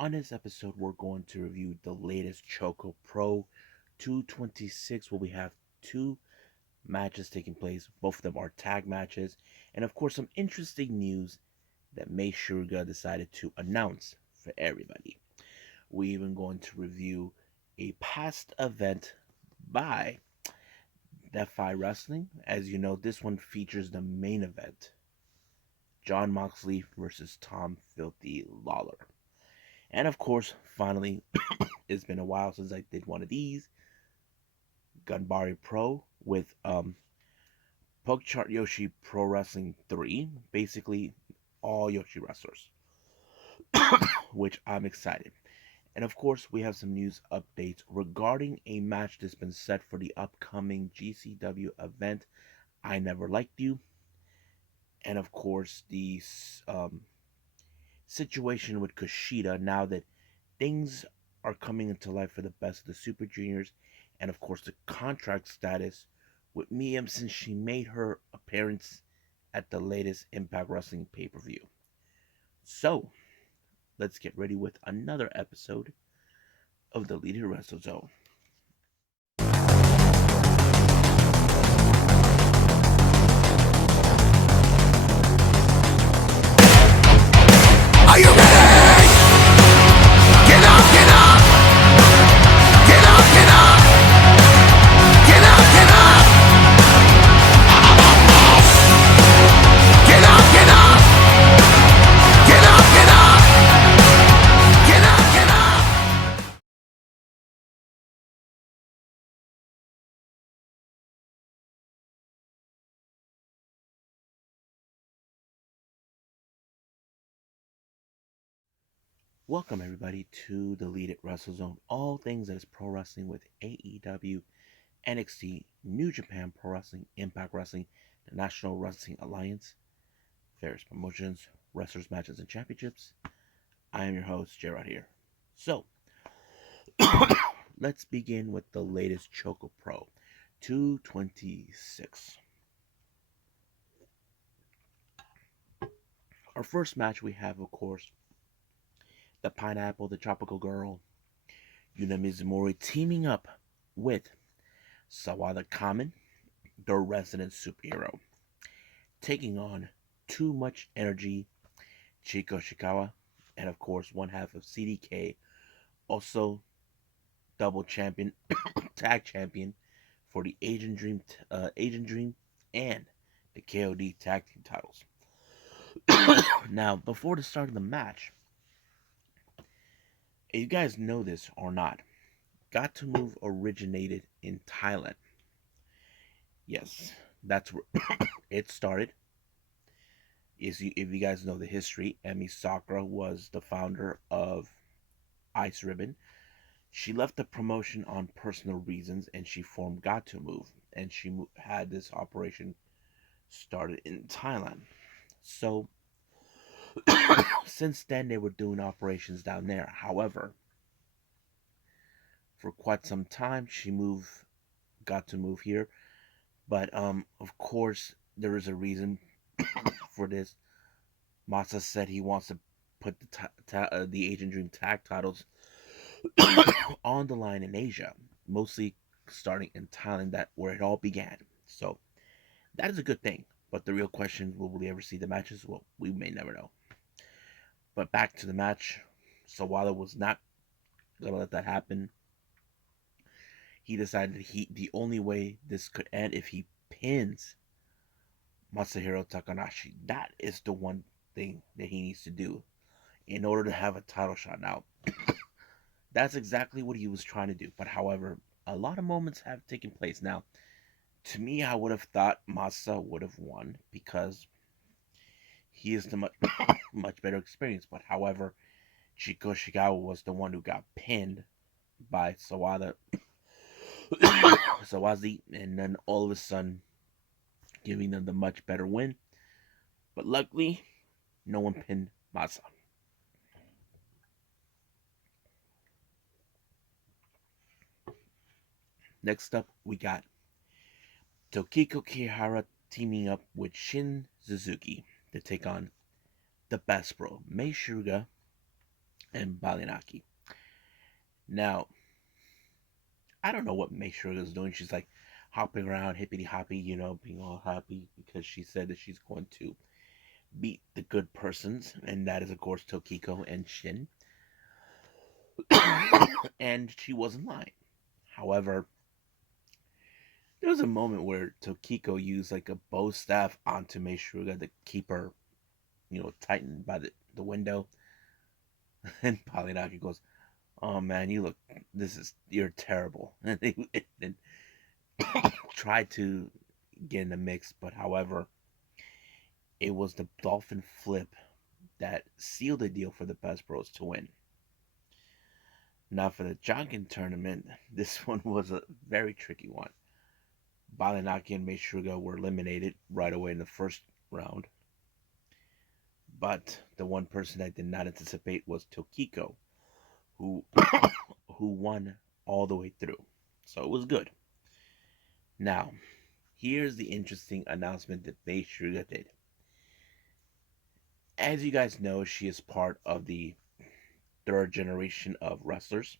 On this episode, we're going to review the latest ChocoPro 226, where we have two matches taking place. Both of them are tag matches, and of course, some interesting news that Mei Suruga decided to announce for everybody. We're even going to review a past event by DEFY Wrestling. As you know, this one features the main event, Jon Moxley versus Tom Filthy Lawlor. And of course, finally, it's been a while since I did one of these. Ganbare Pro with Pocchari Joshi Pro Wrestling 3. Basically, all Yoshi wrestlers, which I'm excited. And of course, we have some news updates regarding a match that's been set for the upcoming GCW event, I Never Liked You. And of course, the situation with Kushida now that things are coming into light for the best of the Super Juniors, and of course the contract status with Mia Yim since she made her appearance at the latest Impact Wrestling pay-per-view. So, let's get ready with another episode of the Elite Wrestle Zone. Are you ready? Get up, get up! Get up, get up! Get up, get up! Get up, get up! Get up, get up! Get up, get up! Welcome everybody to the Elite Wrestle Zone. All things that is pro wrestling with AEW, NXT, New Japan Pro Wrestling, Impact Wrestling, the National Wrestling Alliance, various promotions, wrestlers, matches, and championships. I am your host, Gerard here. So, let's begin with the latest ChocoPro 226. Our first match we have, of course, the Pineapple, the Tropical Girl, Yuna Mizumori teaming up with Sawada Kamen, the resident superhero, taking on Too Much Energy, Chico Shikawa, and of course one half of CDK, also double champion, tag champion for the Asian Dream, and the KOD tag team titles. Now, before the start of the match, if you guys know this or not, Gatoh Move originated in Thailand. Yes, that's where it started. If you guys know the history, Emi Sakura was the founder of Ice Ribbon. She left the promotion on personal reasons and she formed Gatoh Move. And she had this operation started in Thailand. So, since then, they were doing operations down there. However, for quite some time, got to move here. But, of course, there is a reason for this. Masa said he wants to put the Asian Dream tag titles on the line in Asia, mostly starting in Thailand, that where it all began. So that is a good thing. But the real question, will we ever see the matches? Well, we may never know. But back to the match. Sawada was not gonna let that happen. He decided the only way this could end if he pins Masahiro Takanashi. That is the one thing that he needs to do in order to have a title shot. Now, that's exactly what he was trying to do. But however, a lot of moments have taken place. Now, to me, I would have thought Masa would have won because he is the much, much better experience. But however, Chico Shigawa was the one who got pinned by Sawazi, and then all of a sudden giving them the much better win. But luckily, no one pinned Masa. Next up, we got Tokiko Kihara teaming up with Shin Suzuki to take on the Best Bro, Mei Suruga, and Balinaki. Now, I don't know what Mei Suruga is doing. She's like hopping around, hippity hoppy, being all happy because she said that she's going to beat the good persons, and that is, of course, Tokiko and Shin. And she wasn't lying. However, there was a moment where Tokiko used like a bow staff onto Mei Suruga to keep her, tightened by the window. And Palinaki goes, "Oh man, you're terrible." And tried to get in the mix, but however, it was the dolphin flip that sealed the deal for the Best Bros to win. Now for the Jonkin tournament, this one was a very tricky one. Balinaki and Mei Suruga were eliminated right away in the first round. But the one person I did not anticipate was Tokiko, who who won all the way through. So it was good. Now, here's the interesting announcement that Mei Suruga did. As you guys know, she is part of the third generation of wrestlers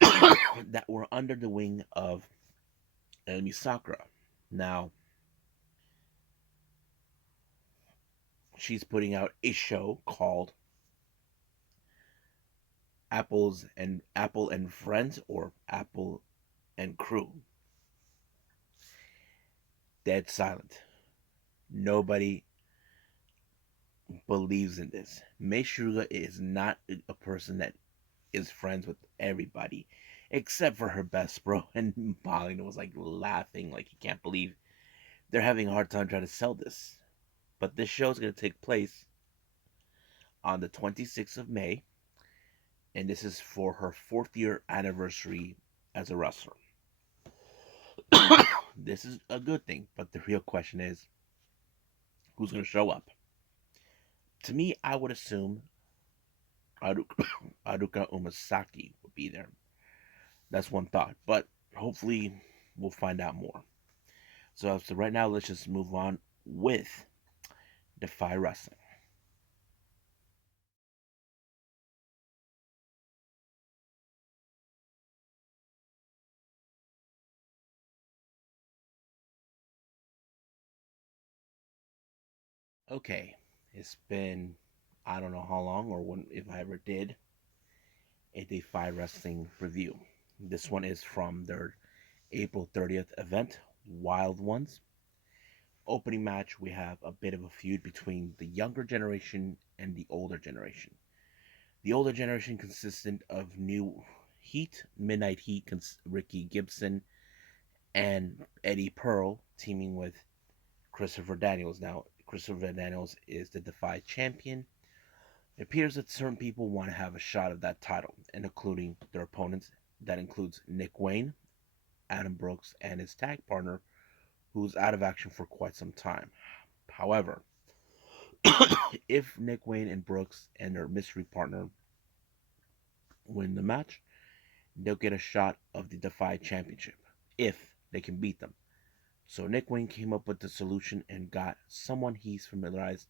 that were under the wing of Emi Sakura. Now, she's putting out a show called Apple and Friends, or Apple and Crew. Dead silent. Nobody believes in this. Mei Suruga is not a person that is friends with everybody except for her best bro. And Molly was like laughing, like you can't believe they're having a hard time trying to sell this. But this show is going to take place on the 26th of May, and this is for her 4th-year anniversary as a wrestler. This is a good thing, but the real question is who's going to show up? To me, I would assume Aruka, Aruka Umasaki would be there. That's one thought, but hopefully we'll find out more. So right now, let's just move on with DEFY Wrestling. Okay, it's been, I don't know how long or when, if I ever did a DEFY Wrestling review. This one is from their April 30th event, Wild Ones. Opening match, we have a bit of a feud between the younger generation and the older generation. The older generation consisted of New Heat, Midnight Heat, Ricky Gibson, and Eddie Pearl teaming with Christopher Daniels. Now, Christopher Daniels is the DEFY champion. It appears that certain people want to have a shot of that title, and including their opponents. That includes Nick Wayne, Adam Brooks, and his tag partner, who's out of action for quite some time. However, if Nick Wayne and Brooks and their mystery partner win the match, they'll get a shot of the DEFY championship if they can beat them. So Nick Wayne came up with the solution and got someone he's familiarized.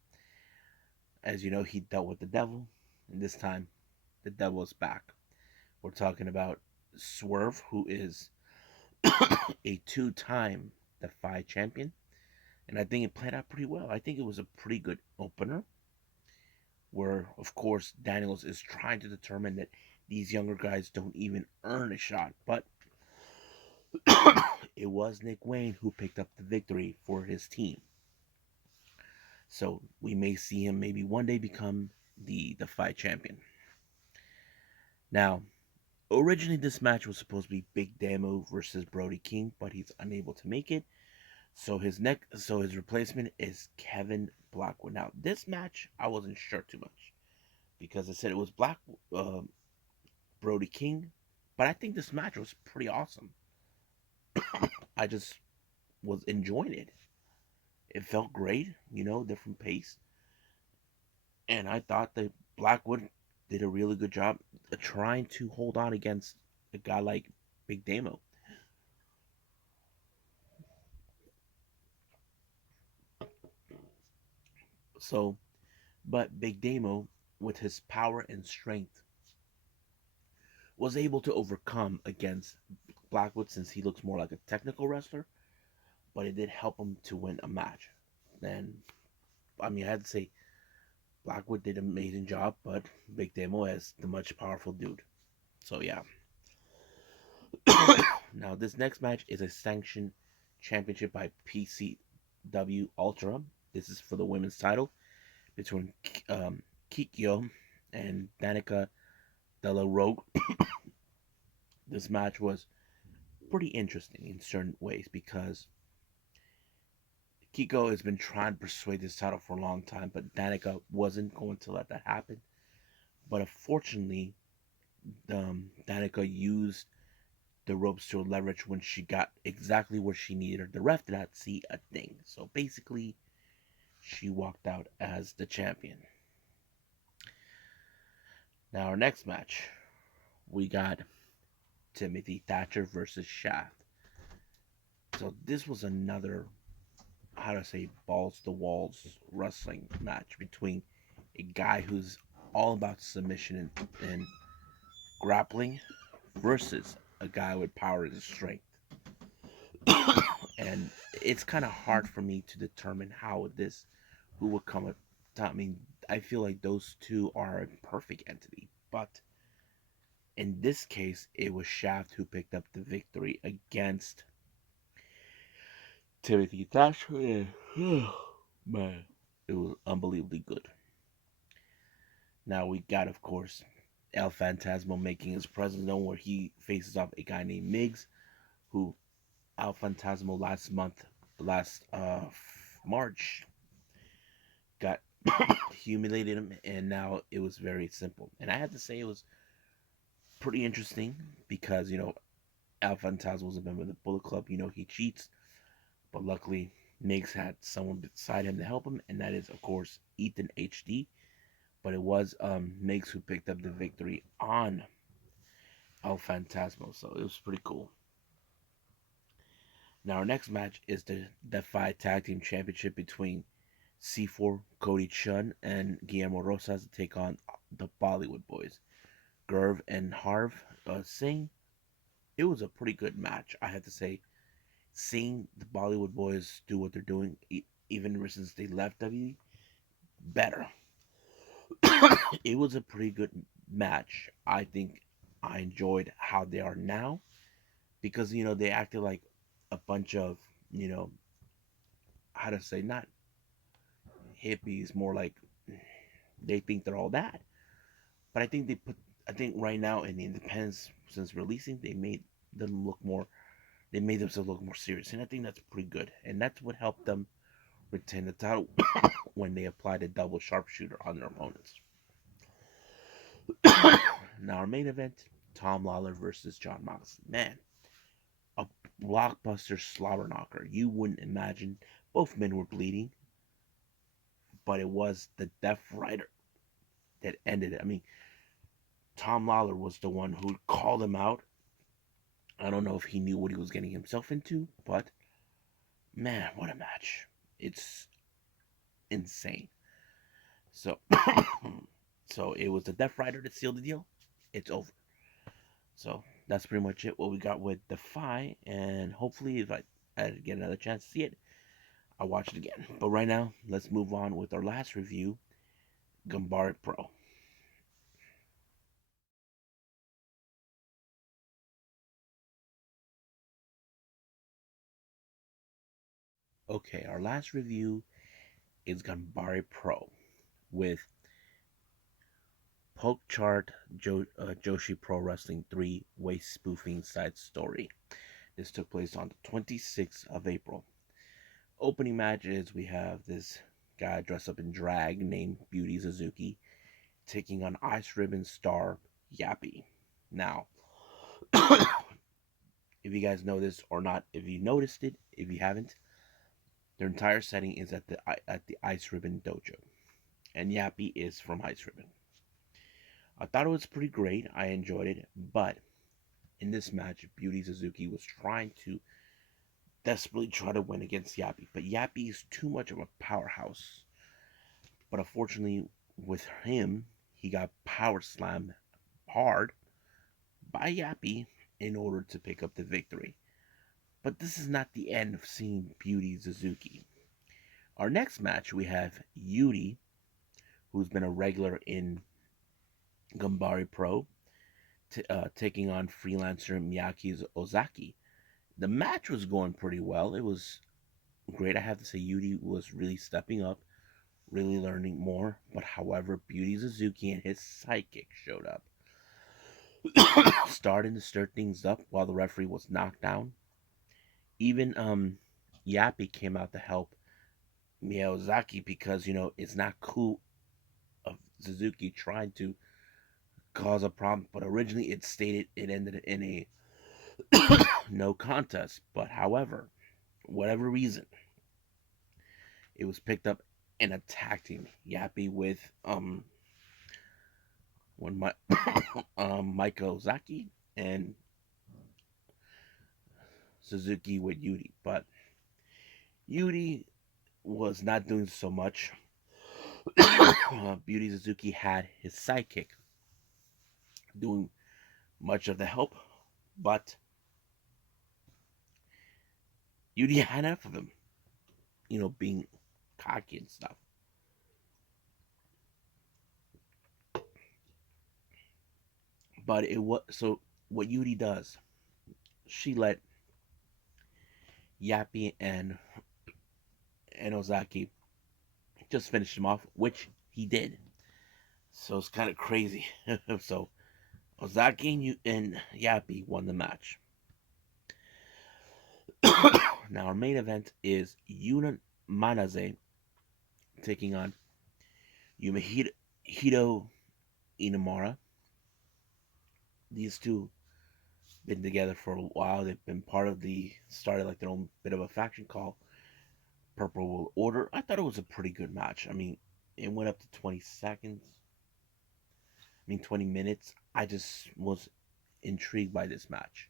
As you know, he dealt with the devil, and this time the devil is back. We're talking about Swerve, who is a two-time DEFY champion, and I think it played out pretty well. I think it was a pretty good opener, where of course Daniels is trying to determine that these younger guys don't even earn a shot, but it was Nick Wayne who picked up the victory for his team. So we may see him maybe one day become the DEFY champion. Now, originally this match was supposed to be Big Damo versus Brody King, but he's unable to make it. So his replacement is Kevin Blackwood. Now, this match I wasn't sure too much because I said it was Brody King, but I think this match was pretty awesome. I just was enjoying it. It felt great, different pace. And I thought that Blackwood did a really good job trying to hold on against a guy like Big Damo. So, but Big Damo with his power and strength, was able to overcome against Blackwood since he looks more like a technical wrestler, but it did help him to win a match. And I mean, I had to say, Blackwood did an amazing job, but Big Demo is the much powerful dude. So yeah. Now this next match is a sanctioned championship by PCW Ultra. This is for the women's title between Kikyo and Danica Della Rogue. This match was pretty interesting in certain ways because Kiko has been trying to persuade this title for a long time, but Danica wasn't going to let that happen. But unfortunately, Danica used the ropes to leverage when she got exactly where she needed her. The ref did not see a thing. So basically, she walked out as the champion. Now, our next match, we got Timothy Thatcher versus Shaft. So this was another, how to say, balls to walls wrestling match between a guy who's all about submission and grappling versus a guy with power and strength. And it's kind of hard for me to determine who would come at top. I mean, I feel like those two are a perfect entity, but in this case, it was Shaft who picked up the victory against Timothy Thatcher. Man, it was unbelievably good. Now we got, of course, El Phantasmo making his presence known, where he faces off a guy named Miggs, who El Phantasmo last March, got humiliated him, and now it was very simple. And I have to say, it was pretty interesting because El Phantasmo was a member of the Bullet Club. He cheats, but luckily Miggs had someone beside him to help him, and that is, of course, Ethan HD. But it was Miggs who picked up the victory on El Phantasmo, so it was pretty cool. Now our next match is the DEFY Tag Team Championship between C4, Cody Chun, and Guillermo Rosas to take on the Bollywood Boys, Gurv and Harv Singh. It was a pretty good match, I have to say. Seeing the Bollywood Boys do what they're doing, even since they left WWE, better. It was a pretty good match. I think I enjoyed how they are now because they acted like a bunch of you know how to say, not hippies, more like they think they're all that. But I think right now in the independence since releasing, them look more they made themselves look more serious, and I think that's pretty good, and that's what helped them retain the title when they applied a double sharpshooter on their opponents. Now our main event, Tom Lawlor versus Jon Moxley. Man, a blockbuster slobber knocker. You wouldn't imagine. Both men were bleeding, but it was the Death Rider that ended it. I mean, Tom Lawlor was the one who called him out. I don't know if he knew what he was getting himself into, but man, what a match. It's insane. So so it was the Death Rider that sealed the deal. It's over. So that's pretty much it. What we got with Defy, and hopefully, if I get another chance to see it, I'll watch it again. But right now, let's move on with our last review, Ganbare Pro. Okay, our last review is Ganbare Pro with Joshi Pro Wrestling 3 Waist Spoofing Side Story. This took place on the 26th of April. Opening matches, we have this guy dressed up in drag named Beauty Suzuki taking on Ice Ribbon star Yappy. Now, if you guys know this or not, if you noticed it, if you haven't, their entire setting is at the Ice Ribbon Dojo, and Yappy is from Ice Ribbon. I thought it was pretty great. I enjoyed it, but in this match, Beauty Suzuki was trying to desperately try to win against Yappy, but Yappy is too much of a powerhouse. But unfortunately, with him, he got power slammed hard by Yappy in order to pick up the victory. But this is not the end of seeing Beauty Suzuki. Our next match, we have Yuri, who's been a regular in Ganbare Pro, taking on freelancer Miyaki Ozaki. The match was going pretty well. It was great. I have to say, Yuri was really stepping up, really learning more. But however, Beauty Suzuki and his sidekick showed up, starting to stir things up while the referee was knocked down. Even Yappy came out to help Miyazaki because it's not cool of Suzuki trying to cause a problem. But originally it stated it ended in a no contest. But however, whatever reason, it was picked up and attacking Yappy with when my Mike Ozaki and Suzuki with Yuri. But Yuri was not doing so much. Beauty Suzuki had his sidekick doing much of the help, but Yuri had enough of him, being cocky and stuff. But it was so what Yuri does, she let Yappy and Ozaki just finish him off, which he did. So it's kind of crazy. So Ozaki and Yappy won the match. Now our main event is Yuna Manaze taking on Yumehito Inamura. These two been together for a while. They've been part of started like their own bit of a faction called Purple World Order. I thought it was a pretty good match. I mean, it went up to 20 seconds. 20 minutes. I just was intrigued by this match.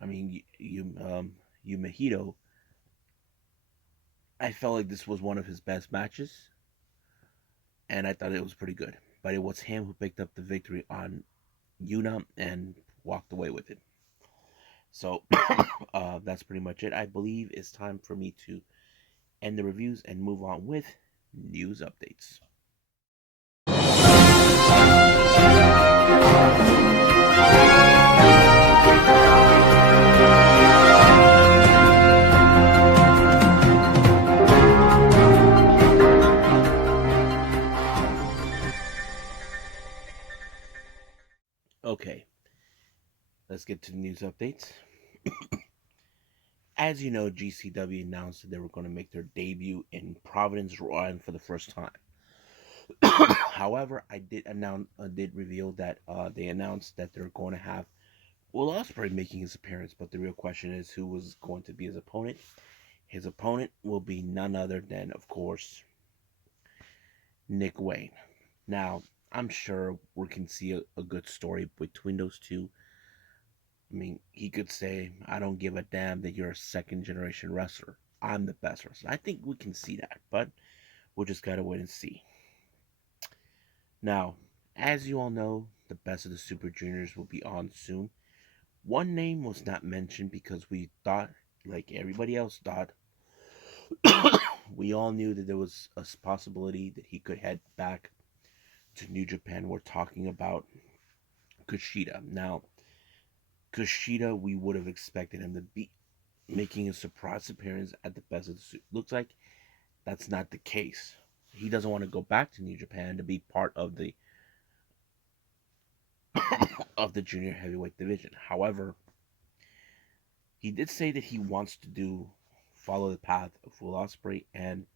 I mean, Yumehito, I felt like this was one of his best matches, and I thought it was pretty good. But it was him who picked up the victory on Yuna and walked away with it. So that's pretty much it. I believe it's time for me to end the reviews and move on with news updates. Okay, let's get to the news updates. As you know, GCW announced that they were going to make their debut in Providence, Rhode Island for the first time. However, I did reveal that they announced that they're going to have Will Ospreay making his appearance, but the real question is who was going to be his opponent. His opponent will be none other than, of course, Nick Wayne. Now, I'm sure we can see a good story between those two. I mean, he could say, I don't give a damn that you're a second generation wrestler. I'm the best wrestler. I think we can see that, but we'll just gotta wait and see. Now, as you all know, the best of the Super Juniors will be on soon. One name was not mentioned because we thought, like everybody else thought, we all knew that there was a possibility that he could head back to New Japan. We're talking about Kushida. Now, Kushida, we would have expected him to be making a surprise appearance at the best of the suit. Looks like that's not the case. He doesn't want to go back to New Japan to be part of the of the junior heavyweight division. However, he did say that he wants to follow the path of Will Ospreay and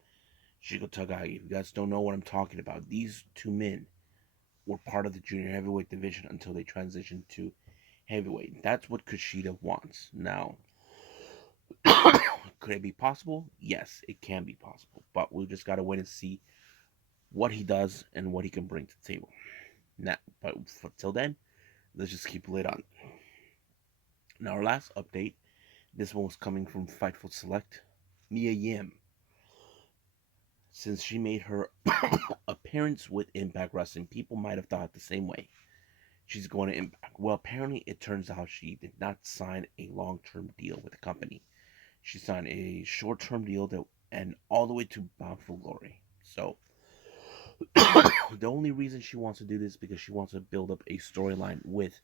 Shingo Takagi. If you guys don't know what I'm talking about, these two men were part of the junior heavyweight division until they transitioned to heavyweight. That's what Kushida wants. Now, could it be possible? Yes, it can be possible. But we just got to wait and see what he does and what he can bring to the table. Now, but till then, let's just keep lid on. Now, our last update, this one was coming from Fightful Select. Mia Yim Since she made her appearance with Impact Wrestling, people might have thought the same way. She's going to Impact. Well, apparently it turns out she did not sign a long-term deal with the company. She signed a short-term deal that and all the way to Bound for Glory. So the only reason she wants to do this is because she wants to build up a storyline with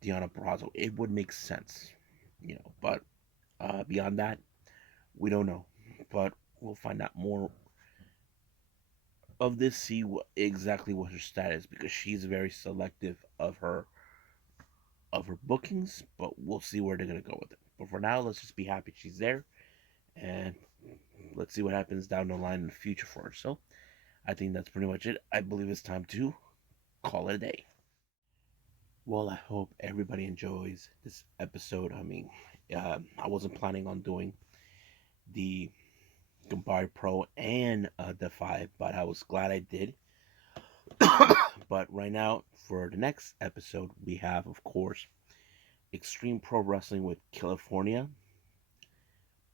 Deonna Purrazzo. It would make sense, but beyond that, we don't know. But we'll find out more of this, see exactly what her status, because she's very selective of her bookings. But we'll see where they're gonna go with it. But for now, let's just be happy she's there, and let's see what happens down the line in the future for her. So I think that's pretty much it. I believe it's time to call it a day. Well, I hope everybody enjoys this episode. I mean, I wasn't planning on doing the Ganbare Pro and DEFY, but I was glad I did. But right now, for the next episode, we have, of course, Extreme Pro Wrestling with California,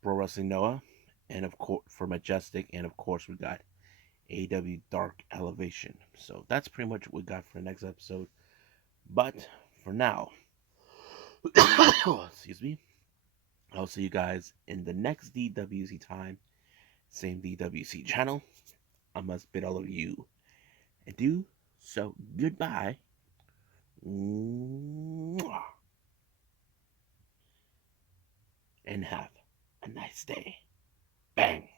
Pro Wrestling Noah, and of course for Majestic, and of course we got AW Dark Elevation. So that's pretty much what we got for the next episode. But for now, excuse me, I'll see you guys in the next DWC time, same DWC channel. I must bid all of you adieu. So goodbye. And have a nice day. Bang.